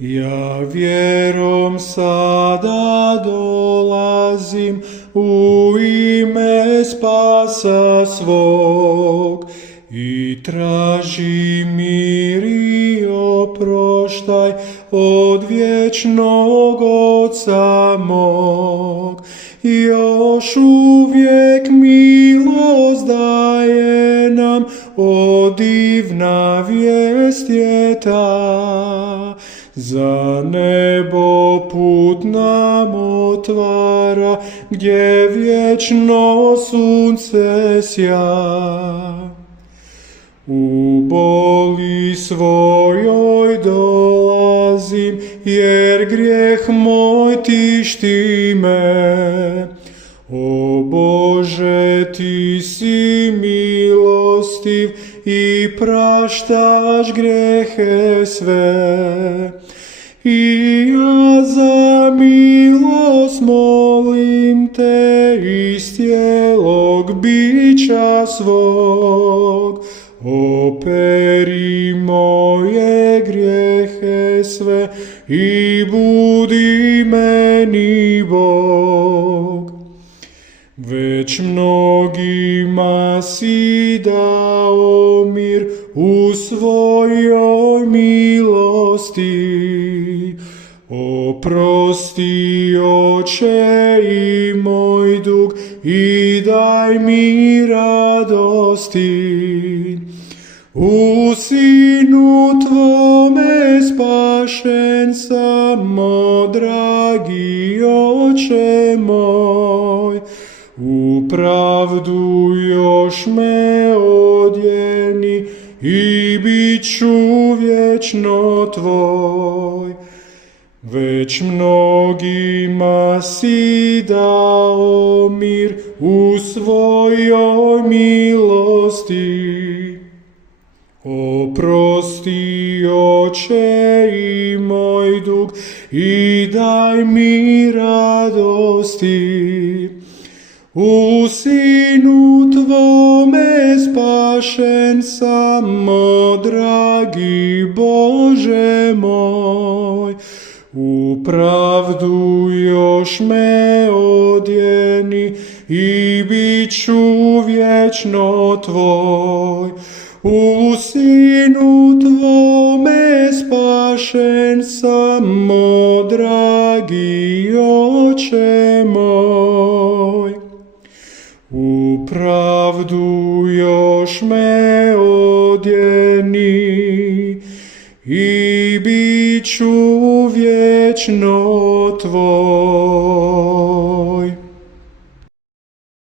Ja vjerom sada dolazim u ime spasa svog i tražim mir i oproštaj od vječnog Oca mog. Još uvijek milost daje nam, o divna vijest je ta. Za nebo put nam otvara, gdje vječno sunce sja. U boli svojoj dolazim, jer grijeh moj tišti me. O Bože, ti si milostiv i praštaš grijehe sve. I ja za milost molim te iz cijelog bića svog. Operi moje grijehe sve i budi meni Bog. Već mnogima si dao mir u svojoj milosti. Oprosti, Oče, i moj dug i daj mi radosti. U Sinu Tvome spašen sam, o dragi Oče moj. U pravdu još me odjeni i bit ću vječno Tvoj. Već mnogima si dao mir u svojoj milosti. Oprosti, Oče, i moj dug i daj mi radosti. U Sinu Tvome spašen sam, o dragi Bože moj. U pravdu još me odjeni i bit ću vječno Tvoj. U Sinu Tvome spašen sam, o dragi Oče moj. U pravdu još me odjeni i bit ću vječno Tvoj.